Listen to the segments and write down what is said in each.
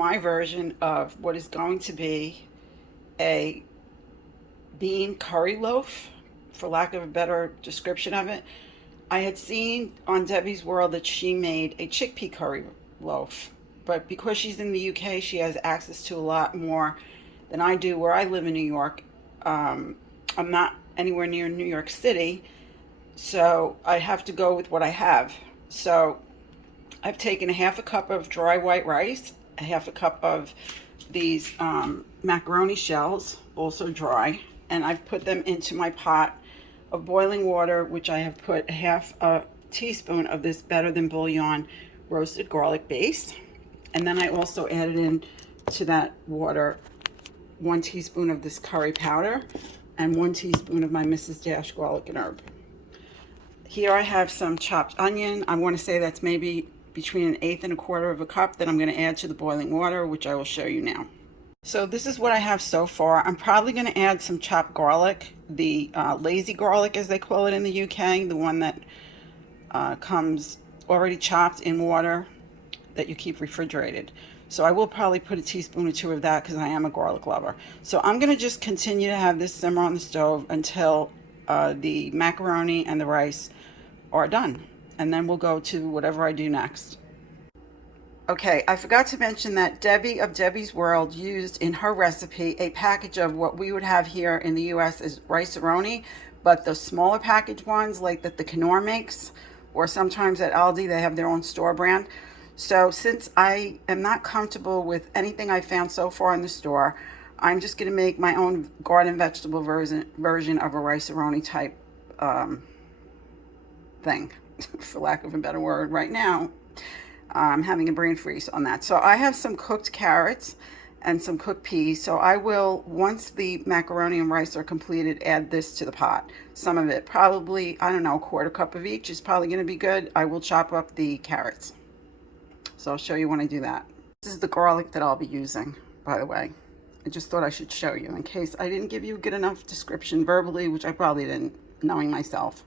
my version of what is going to be a bean curry loaf, for lack of a better description of it. I had seen on Debbie's World that she made a chickpea curry loaf, but because she's in the UK, she has access to a lot more than I do where I live in New York. I'm not anywhere near New York City, so I have to go with what I have. So I've taken a half a cup of dry white rice, a half a cup of these macaroni shells, also dry, and I've put them into my pot of boiling water, which I have put a half a teaspoon of this Better Than Bouillon roasted garlic base. And then I also added in to that water 1 teaspoon of this curry powder and 1 teaspoon of my Mrs. Dash garlic and herb. Here I have some chopped onion. I want to say that's maybe between 1/8 and 1/4 of a cup that I'm going to add to the boiling water, which I will show you now. So this is what I have so far. I'm probably going to add some chopped garlic, the lazy garlic as they call it in the UK, the one that comes already chopped in water that you keep refrigerated. So I will probably put a teaspoon or 2 of that because I am a garlic lover. So I'm going to just continue to have this simmer on the stove until the macaroni and the rice are done. And then we'll go to whatever I do next. Okay, I forgot to mention that Debbie of Debbie's World used in her recipe a package of what we would have here in the US as rice-a-roni, but the smaller package ones like that the Knorr makes, or sometimes at Aldi they have their own store brand. So since I am not comfortable with anything I found so far in the store, I'm just going to make my own garden vegetable version of a rice-a-roni type thing, for lack of a better word right now. I'm having a brain freeze on that. So I have some cooked carrots and some cooked peas. So I will, once the macaroni and rice are completed, add this to the pot. Some of it, probably, I don't know, 1/4 cup of each is probably going to be good. I will chop up the carrots. So I'll show you when I do that. This is the garlic that I'll be using, by the way. I just thought I should show you in case I didn't give you a good enough description verbally, which I probably didn't, knowing myself.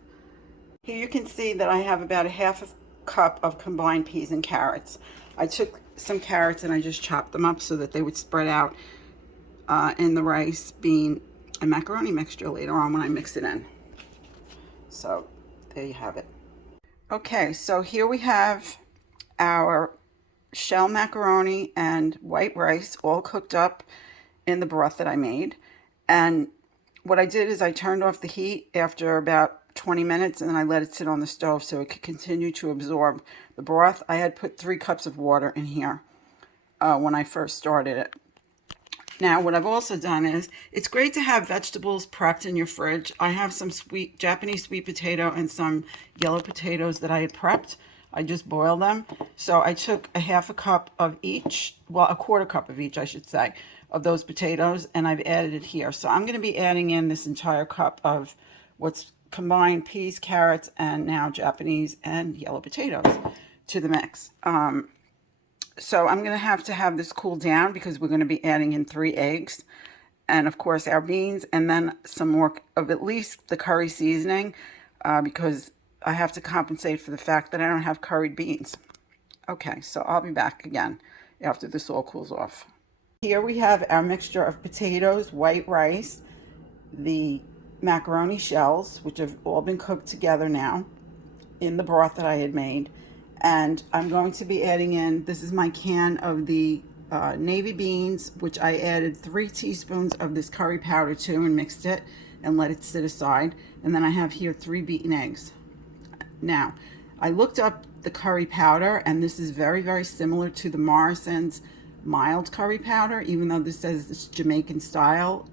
Here you can see that I have about a half a cup of combined peas and carrots. I took some carrots and I just chopped them up so that they would spread out in the rice, bean, and macaroni mixture later on when I mix it in. So there you have it. Okay, so here we have our shell macaroni and white rice all cooked up in the broth that I made. And what I did is I turned off the heat after about 20 minutes and then I let it sit on the stove so it could continue to absorb the broth. I had put 3 cups of water in here when I first started it. Now what I've also done is, it's great to have vegetables prepped in your fridge. I have some Japanese sweet potato and some yellow potatoes that I had prepped. I just boiled them. So I took a half a cup of each, well, a 1/4 cup of each, I should say, of those potatoes, and I've added it here. So I'm going to be adding in this entire cup of what's combined peas, carrots, and now Japanese and yellow potatoes to the mix. So I'm going to have this cool down because we're going to be adding in 3 eggs and of course our beans, and then some more of at least the curry seasoning because I have to compensate for the fact that I don't have curried beans. Okay, so I'll be back again after this all cools off. Here we have our mixture of potatoes, white rice, the macaroni shells, which have all been cooked together now in the broth that I had made. And I'm going to be adding in, this is my can of the navy beans, which I added 3 teaspoons of this curry powder to and mixed it and let it sit aside. And then I have here 3 beaten eggs. Now, I looked up the curry powder, and this is very, very similar to the Morrison's mild curry powder, even though this says it's Jamaican style.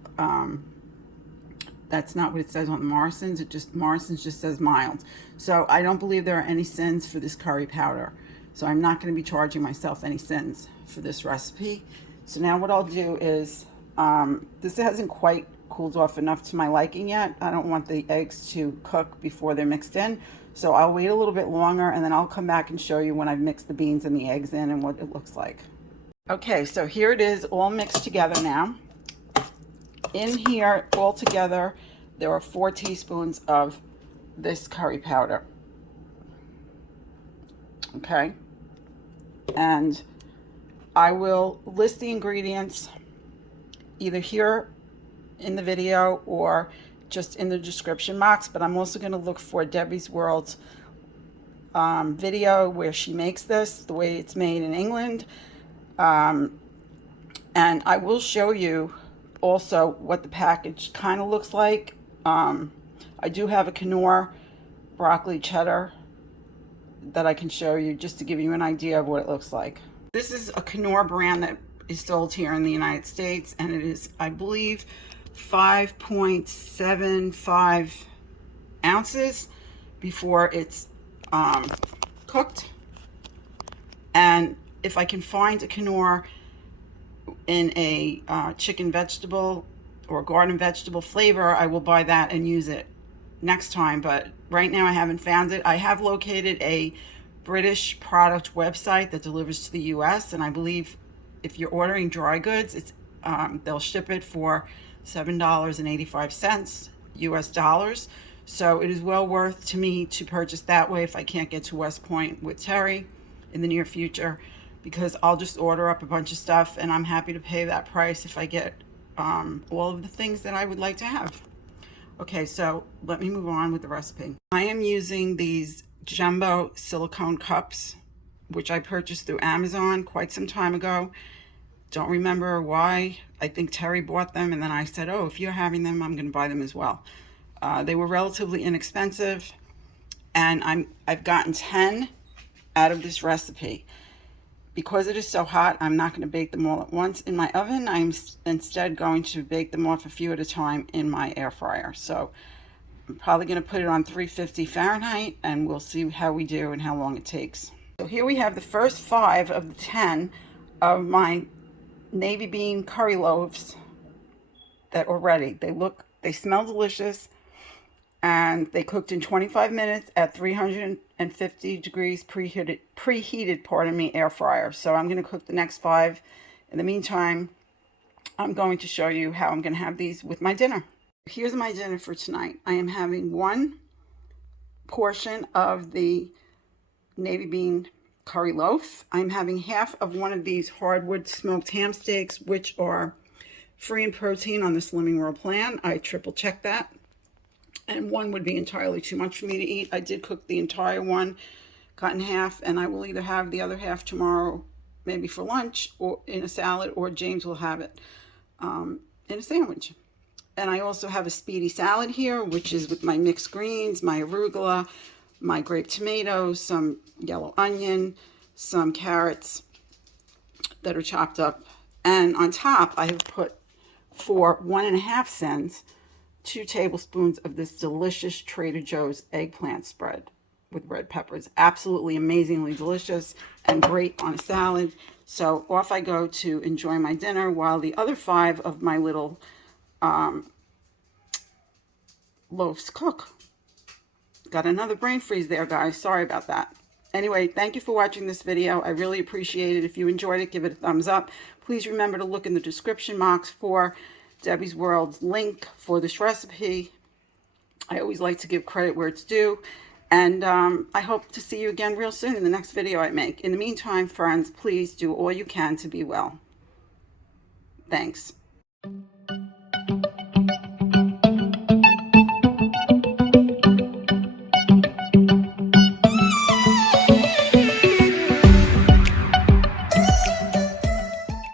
That's not what it says on the Morrison's. Morrison's just says mild. So I don't believe there are any sins for this curry powder. So I'm not going to be charging myself any sins for this recipe. So now what I'll do is, this hasn't quite cooled off enough to my liking yet. I don't want the eggs to cook before they're mixed in. So I'll wait a little bit longer and then I'll come back and show you when I've mixed the beans and the eggs in and what it looks like. Okay, so here it is all mixed together now. In here, all together, there are 4 teaspoons of this curry powder. Okay? And I will list the ingredients either here in the video or just in the description box, but I'm also going to look for Debbie's World's video where she makes this, the way it's made in England. And I will show you also what the package kind of looks like. I do have a Knorr broccoli cheddar that I can show you just to give you an idea of what it looks like. This is a Knorr brand that is sold here in the United States, and it is, I believe, 5.75 ounces before it's cooked. And if I can find a Knorr in a chicken vegetable or garden vegetable flavor, I will buy that and use it next time, but right now I haven't found it. I have located a British product website that delivers to the US, and I believe if you're ordering dry goods, it's they'll ship it for $7.85 US dollars. So it is well worth to me to purchase that way if I can't get to West Point with Terry in the near future, because I'll just order up a bunch of stuff and I'm happy to pay that price if I get all of the things that I would like to have. Okay, so let me move on with the recipe. I am using these jumbo silicone cups, which I purchased through Amazon quite some time ago. Don't remember why. I think Terry bought them, and then I said, oh, if you're having them, I'm going to buy them as well. They were relatively inexpensive, and I've gotten 10 out of this recipe. Because it is so hot, I'm not going to bake them all at once in my oven. I'm instead going to bake them off a few at a time in my air fryer. So I'm probably going to put it on 350 Fahrenheit, and we'll see how we do and how long it takes. So here we have the first 5 of the 10 of my navy bean curry loaves that are ready. They smell delicious, and they cooked in 25 minutes at 350 degrees preheated, air fryer. So I'm going to cook the next 5. In the meantime, I'm going to show you how I'm going to have these with my dinner. Here's my dinner for tonight. I am having 1 portion of the navy bean curry loaf. I'm having half of one of these hardwood smoked ham steaks, which are free in protein on the Slimming World plan. I triple checked that. And 1 would be entirely too much for me to eat. I did cook the entire one, cut in half, and I will either have the other half tomorrow, maybe for lunch, or in a salad, or James will have it in a sandwich. And I also have a speedy salad here, which is with my mixed greens, my arugula, my grape tomatoes, some yellow onion, some carrots that are chopped up. And on top, I have put, for 1.5 cents, 2 tablespoons of this delicious Trader Joe's eggplant spread with red peppers. Absolutely amazingly delicious and great on a salad. So off I go to enjoy my dinner while the other 5 of my little loaves cook. Got another brain freeze there, guys. Sorry about that. Anyway, thank you for watching this video. I really appreciate it. If you enjoyed it, give it a thumbs up. Please remember to look in the description box for Debbie's World's link for this recipe. I always like to give credit where it's due. And I hope to see you again real soon in the next video I make. In the meantime, friends, please do all you can to be well. Thanks.